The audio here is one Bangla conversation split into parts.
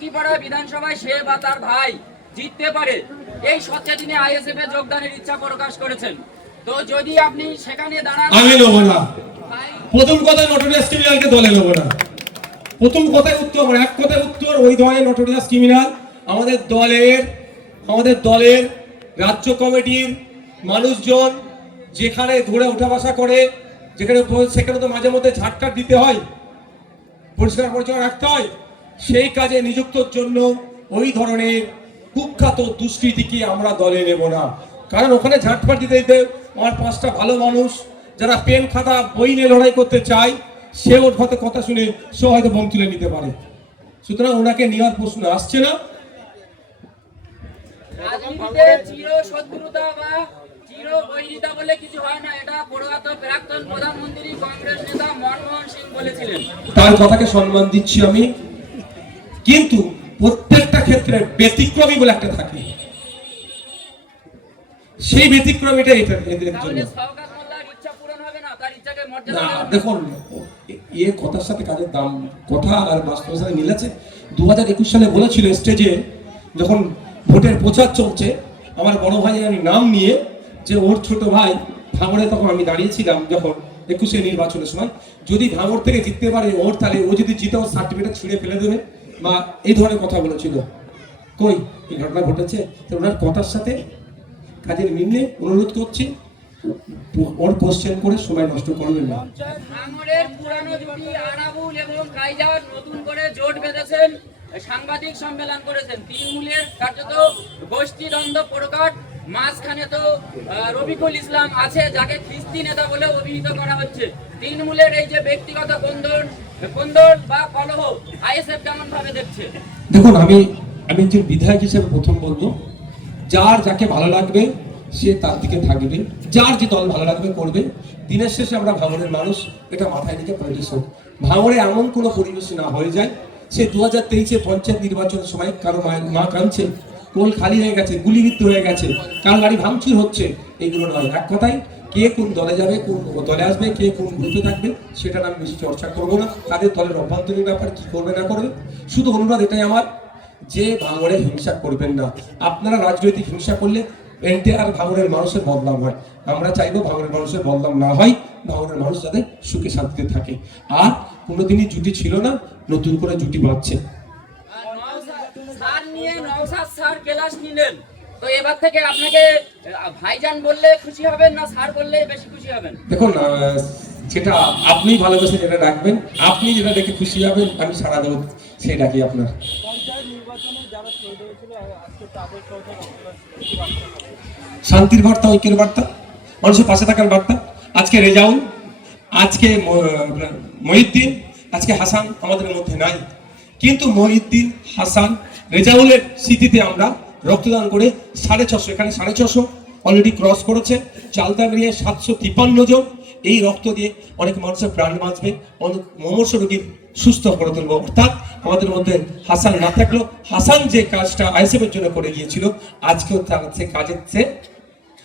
টুঙ্গিপাড়া বিধানসভায় সে বা তার ভাই জিততে পারে। এই সত্যে তিনি আইএসএফ এ যোগদানের ইচ্ছা প্রকাশ করেছেন। তো যদি আপনি সেখানে দাঁড়ান আমি নেব না। প্রথম কথা নটোরিয়াস ক্রিমিনালকে দলে নেব না। প্রথম কথায় উত্তর আমার এক কথায় উত্তর ওই ধরনের নটোরিয়াস ক্রিমিনাল। আমাদের দলের আমাদের দলের রাজ্য কমিটির মানুষজন যেখানে ধরে ওঠা বসা করে যেখানে সেখানে তো মাঝে মধ্যে ঝাটকাট দিতে হয়। পরিষ্কার পরিচ্ছন্ন রাখতে হয়। সেই কাজে নিযুক্তর জন্য ওই ধরনের কুখ্যাত দুষ্কৃতিকে আমরা দলে নেব না। কারণ ওখানে ঝাটপাট দিতে দিতে আমার পাঁচটা ভালো মানুষ যারা পেন খাতা বই নিয়ে লড়াই করতে চায় সে ওর হয়তো কথা শুনে সে হয়তো বোম তুলে নিতে পারে। সুতরাং ওনাকে নেওয়ার প্রশ্ন আসছে না। তার কথাকে সম্মান দিচ্ছি আমি। কিন্তু প্রত্যেকটা ক্ষেত্রে ব্যতিক্রমী বলে একটা থাকে। সেই ব্যতিক্রমীটা এটা এদের জন্য। না। দেখুন এ- কথার সাথে কাজের দাম কথা আর বাস্তবের সাথে মিল আছে। দু হাজার একুশ সালে বলেছিল স্টেজে যখন ভোটের প্রচার চলছে আমার বড় ভাইয়ের নাম নিয়ে যে ওর ছোট ভাই ভাঙড়ে তখন আমি দাঁড়িয়েছিলাম যখন একুশে নির্বাচনের সময়। যদি ভাঙড় থেকে জিততে পারে ওর তাহলে ও যদি জিতে ওর সার্টিফিকেট ছিঁড়ে ফেলে দেবে। বা এই ধরনের কথা বলেছিল। কই? এই ঘটনা ঘটেছে তো ওনার কথার সাথে কাজের মিল নেই, অনুরোধ করছি। ওর কোশ্চেন করে সময় নষ্ট করবেন না। সাংবাদিক সম্মেলন করেছেন। তৃণমূলের কার্যত মাঝখানে তো রবিকুল ইসলাম আছে, যাকে খিস্তি নেতা বলে অভিহিত করা হচ্ছে। তৃণমূলের এই যে ব্যক্তিগত কোন্দল দেখুন, আমি আমি একজন বিধায়ক হিসেবে প্রথম বলব, যার যাকে ভালো লাগবে, সে তার দিকে থাকবে। যার যে দল ভালো লাগবে, করবে। দিনের শেষে আমরা ভাঙড়ের মানুষ, এটা মাথায় রেখে পলিটিক্স হোক। ভাঙড়ে এমন কোনো পরিবেশ না হয়ে যায়, সে দু হাজার তেইশে পঞ্চায়েত নির্বাচনের সময় কারও মা কাঁদছে, কোল খালি হয়ে গেছে, গুলিবিদ্ধ হয়ে গেছে, কার গাড়ি ভাঙচুর হচ্ছে, এইগুলো নয়। এক কথায় কে কোন দলে যাবে, কোন দলে আসবে, কে কোন গ্রুপে থাকবে, সেটা আমি বেশি চর্চা করব না। তাদের দলের অভ্যন্তরীণ ব্যাপার কি করবে, না করবে, শুধু অনুরোধ এটাই আমার যে ভাঙড়ে হিংসা করবেন না। আপনারা রাজনৈতিক হিংসা করলে এনটিআর ভাঙড়ের মানুষের বদনাম হয়। আমরা চাইব ভাঙড়ের মানুষের বদনাম না হয়, ভাঙড়ের মানুষ যাতে সুখে শান্তিতে থাকে। আর কোনোদিনই জুটি ছিল না, নতুন করে জুটি বাঁধছে। নিলেন। তো এবার থেকে আপনাকে ভাইজান বললে খুশি হবেন না স্যার বললে বেশি খুশি হবেন? দেখুন যেটা আপনি ভালোবেসে যেটা ডাকবেন আপনি যেটা দেখে খুশি হবেন আমি সারা দেবো সেই ডাকি আপনার? শান্তির বার্তা ঐক্যের বার্তা মানুষের পাশে থাকার বার্তা। আজকে রেজাউল আজকে মহিউদ্দিন আজকে হাসান আমাদের মধ্যে নাই। কিন্তু মহিউদ্দিন হাসান রেজাউলের স্মৃতিতে আমরা রক্তদান করে সাড়ে ছশো, এখানে সাড়ে ছশো অলরেডি ক্রস করেছে। চালতা মিলিয়ে সাতশো তিপ্পান্ন জন। এই রক্ত দিয়ে অনেক মানুষের প্রাণ বাঁচবে, অনেক মমর্ষ রোগীর সুস্থ করে তুলবো। অর্থাৎ আমাদের মধ্যে হাসান না থাকল হাসান যে কাজটা আইসিএফের জন্য করে গিয়েছিল, আজকেও তার সে কাজের সে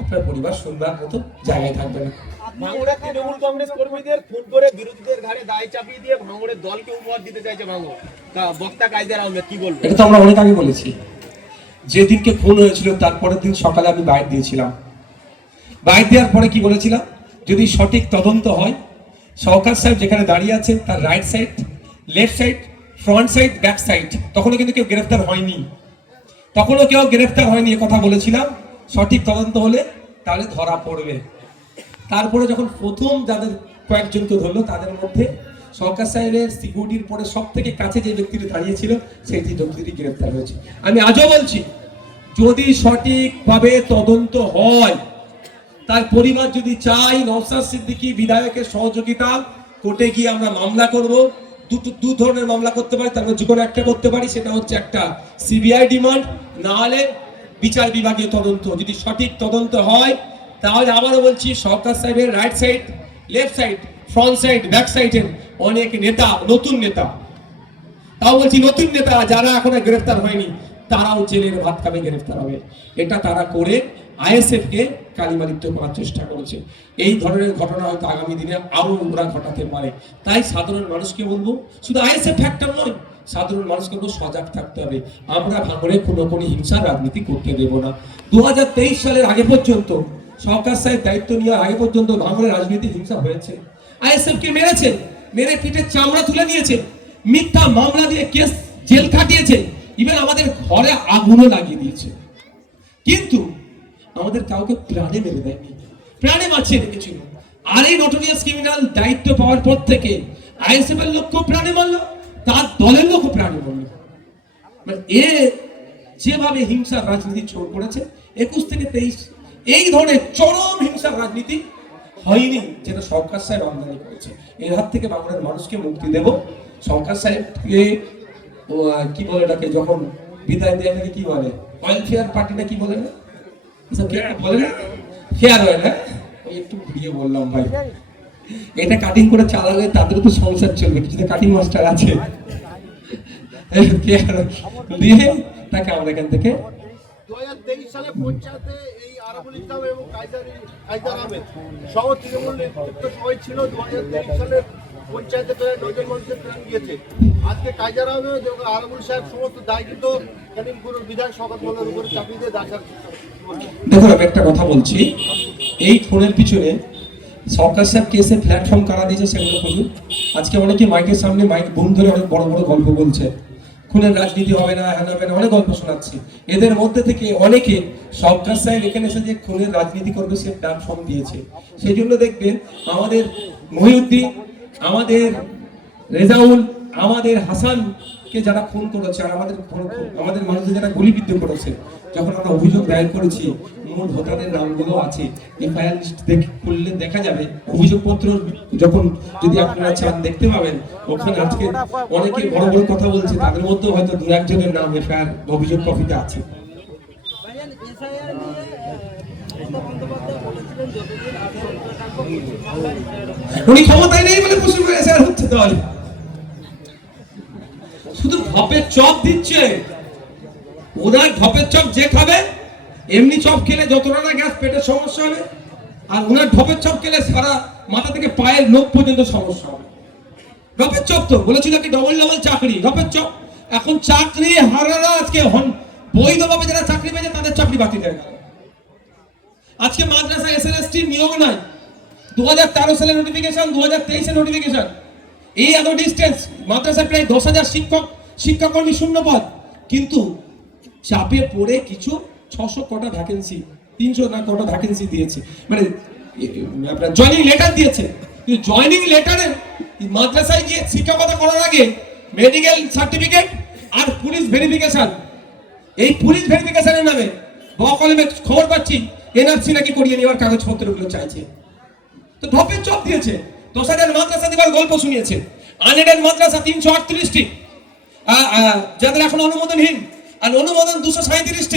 আপনার পরিবার শুনবার মতো জায়গায় থাকবে না। ভাঙড়ের তৃণমূল কংগ্রেস কর্মীদের খুন করে বিরোধীদের ঘাড়ে দায় চাপিয়ে দিয়ে ভাঙড়ের দলকে উপহার দিতে চাইছে ভাঙড়। বক্তা কায়দার আহমেদ কি বলব এটা তো আমরা অনেক আগে বলেছি। যেদিনকে খুন হয়েছিল তারপরের দিন সকালে আমি বাইর দিয়েছিলাম। বাইর দেওয়ার পরে কি বলেছিলাম? যদি সঠিক তদন্ত হয় সরকার সাহেব যেখানে দাঁড়িয়ে আছে তার right side left side front side back side তখনও কিন্তু কেউ গ্রেফতার হয়নি। তখনও কেউ গ্রেফতার হয়নি কথা বলেছিলাম। সঠিক তদন্ত হলে তাহলে ধরা পড়বে। তারপরে যখন প্রথম যাদের কয়েকজনকে ধরলো, তাদের মধ্যে সরকার সাহেবের সিকিউরিটির পরে সব থেকে কাছে যে ব্যক্তিটি দাঁড়িয়েছিল সেই ব্যক্তিটি গ্রেফতার হয়েছে। আমি আজও বলছি, যদি সঠিকভাবে তদন্ত হয়, তার পরিবার যদি চাই নওসাদ সিদ্দিকী বিধায়কের সহযোগিতা, কোর্টে গিয়ে আমরা মামলা করব, দুটো দু ধরনের মামলা করতে পারি, তার মধ্যে যে কোনো একটা করতে পারি, সেটা হচ্ছে একটা সিবিআই ডিমান্ড, না হলে বিচার বিভাগীয় তদন্ত। যদি সঠিক তদন্ত হয়, তাহলে আবারও বলছি, সরকার সাহেবের right side left side front side back সাইডের অনেক নেতা, নতুন নেতা। তাও বলছি, নতুন নেতা যারা এখনও গ্রেফতার হয়নি, তারাও জেলের ভাত খাবে, গ্রেফতার হবে। এটা তারা করে আইএসএফ কে কালিমালিপ্ত করার চেষ্টা করেছে। এই ধরনের ঘটনা হয়তো আগামী দিনে আরও ওরা ঘটাতে পারে। তাই সাধারণ মানুষকে বলব, শুধু আইএসএফ ফ্যাক্টর নয় সাধারণ মানুষকে বলব সজাগ থাকতে হবে। আমরা ভাঙড়ে কোনো কোনো হিংসার রাজনীতি করতে দেব না। দু সালের আগে পর্যন্ত সরকার সাহেব দায়িত্ব নেওয়ার আগে পর্যন্ত ভাঙড়ে রাজনীতি হিংসা হয়েছে। আইএসএফ কে মেরেছে? মেরে পিঠে চামড়া তুলে নিয়েছে। মিথ্যা মামলা দিয়ে কেস জেল খাটিয়েছে। ইভেন আমাদের ঘরে আগুনও লাগিয়ে দিয়েছে। কিন্তু আমাদের কাউকে প্রাণে মেরে দেয়নি। প্রাণে বাঁচিয়ে রেখেছিল। আর এই নোটোরিয়াস ক্রিমিনাল দায়িত্ব পাওয়ার পর থেকে আইএসএফ এর লোককেও প্রাণে মারলো। তার দলের লোকও প্রাণে মারলো মানে এ যেভাবে হিংসার রাজনীতি ছোট করেছে, একুশ থেকে তেইশ, এই ধরনের চরম হিংসার রাজনীতি হয়নি যেটা সরকার সাহেব আমদানি করেছে। এর হাত থেকে বাংলার মানুষকে মুক্তি দেব। সরকার সাহেবকে কি বলে এটাকে, যখন বিদায় দেয় নাকি কি বলে? ওয়েলফেয়ার পার্টি না কি বলে না? বলে না? ফেয়ার হয় না? ওই একটু ঘুরিয়ে বললাম ভাই। এটা কাটিং করে চালালে তাদের তো সংসার চলবে কিছু কাটিং মাস্টার আছে। দিয়ে তাকে আমরা এখান থেকে দু হাজার তেইশ সালে পঞ্চায়েতে এই আরাবুল ইসলাম এবং কাইজার কাইজার আহমেদ সহ তৃণমূল নেতৃত্ব সবাই ছিল। দু হাজার তেইশ সালে পঞ্চায়েতে প্রায় নজন মানুষের প্রাণ গিয়েছে। আজকে কাইজার আহমেদ এবং আরাবুল সাহেব সমস্ত দায় কিন্তু কালিমপুর বিধায়ক শকত মোল্লার উপরে চাপিয়ে দিয়ে দাঁড়ার দেখুন আমি একটা কথা বলছি। এই ফোনের পিছনে সরকার সাহেব কেসে প্ল্যাটফর্ম কারা দিয়েছে সেগুলো খুঁজুন। আজকে অনেকে মাইকের সামনে মাইক বুম ধরে অনেক বড় বড় গল্প বলছে। খুনের রাজনীতি হবে না, হ্যান হবে না, অনেক গল্প শোনাচ্ছি। এদের মধ্যে থেকে অনেকে সরকার সাহেব এখানে এসে যে খুনের রাজনীতি করবে সে প্ল্যাটফর্ম দিয়েছে। সেই জন্য দেখবেন আমাদের মহিউদ্দিন, আমাদের রেজাউল, আমাদের হাসানকে যারা খুন করেছে আর আমাদের আমাদের মানুষদের যারা গুলিবিদ্ধ করেছে, যখন আমরা অভিযোগ দায়ের করেছি মূল ভোটারের নামগুলো আছে এফআইআর লিস্ট খুললে দেখা যাবে, অভিযোগপত্র যখন যদি আপনারা চান দেখতে পাবেন ওখানে আজকে অনেকে বড় বড় কথা বলছে, তাদের মধ্যেও হয়তো দু একজনের নাম এফআইআর অভিযোগ কপিতে আছে। উনি ক্ষমতায় নেই বলে পশ্চিমবঙ্গে এসআর হচ্ছে তাহলে শুধু ঢপের চপ দিচ্ছে। ওনার ঢপের চপ যে খাবে, এমনি চপ খেলে যতটা না গ্যাস পেটের সমস্যা হবে, আর ওনার ঢপের চপ খেলে সারা মাথা থেকে পায়ের লোক পর্যন্ত সমস্যা হবে। ঢপের চপ তো, বলেছিল কি ডবল ডবল চাকরি। ঢপের চপ, এখন চাকরি হারারা আজকে হন বৈধভাবে যারা চাকরি পেয়েছে, তাদের চাকরি বাতিল হয়ে গেল। আজকে মাদ্রাসা এসএলএসটি নিয়োগ নাই। দু হাজার তেরো সালের নোটিফিকেশন দু হাজার তেইশের নোটিফিকেশন এই এত ডিস্টেন্স মাদ্রাসায় প্রায় দশ হাজার শিক্ষক, শিক্ষাকর্মী শূন্য পদ কিন্তু চাপে পড়ে কিছু ছশো কটা ভ্যাকেন্সি তিনশো না কটা ভ্যাকেন্সি দিয়েছে। মানে জয়নিং লেটার দিয়েছে। কিন্তু জয়নিং লেটারে মাদ্রাসায় গিয়ে শিক্ষকতা করার আগে মেডিকেল সার্টিফিকেট আর পুলিশ ভেরিফিকেশন এই পুলিশ ভেরিফিকেশনের নামে বকলমে খবর পাচ্ছি, এনআরসি নাকি করিয়ে নেওয়ার কাগজপত্রগুলো চাইছে। তো ঢপের চপ দিয়েছে। হাজার মাদ্রাসা দিবার গল্প শুনিয়েছে। আনেডের মাদ্রাসা তিনশো আটত্রিশটি। যাদের এখন অনুমোদনহীন। আর অনুমোদন দুশো সাঁত্রিশটি